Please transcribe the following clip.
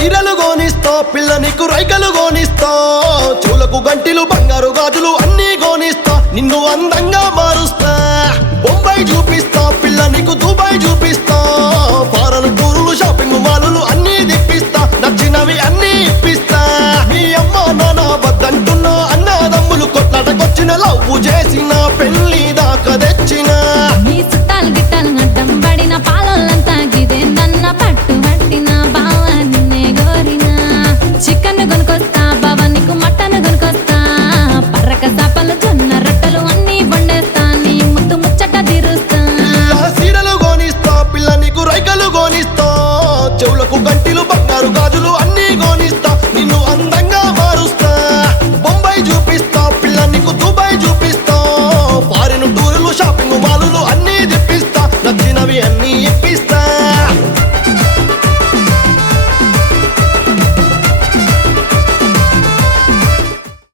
సీరలు గోనిస్తా పిల్ల నీకు రైకలు గోనిస్తా చెవులకు గంటిలు బంగారు గాజులు అన్నీ గోనిస్తా నిన్ను అందంగా మారుస్తా బొంబాయి చూపిస్తా పిల్ల నీకు దుబాయ్ చూపిస్తా ఫారెన్ టూరులు షాపింగ్ మాలులు అన్నీ తిప్పిస్తా నచ్చినవి అన్నీ ఇప్పిస్తా మీ అమ్మ నాన్న వద్దంటున్నా అన్నదమ్ములు కొట్లాటకొచ్చిన లవ్వు చేసిన పెళ్లి దాకా తెచ్చిన నీ చుట్టాలు గిట్టాలు అడ్డం పడిన పాలొల్లంతా గిదే నన్న పట్టు పట్టిన బావ నిన్నే గోరినా చికెన్ కొనుకొస్తా బావ నీకు మటన్ కొనుకొస్తా పర్రక సాపలు జొన్న రొట్టెలు అన్నీ వండేస్తా నీ ముద్దు ముచ్చట తీరుస్తా సీరలు గోనిస్తా పిల్ల నీకు రైకలు గోనిస్తా చెవులకు గంటి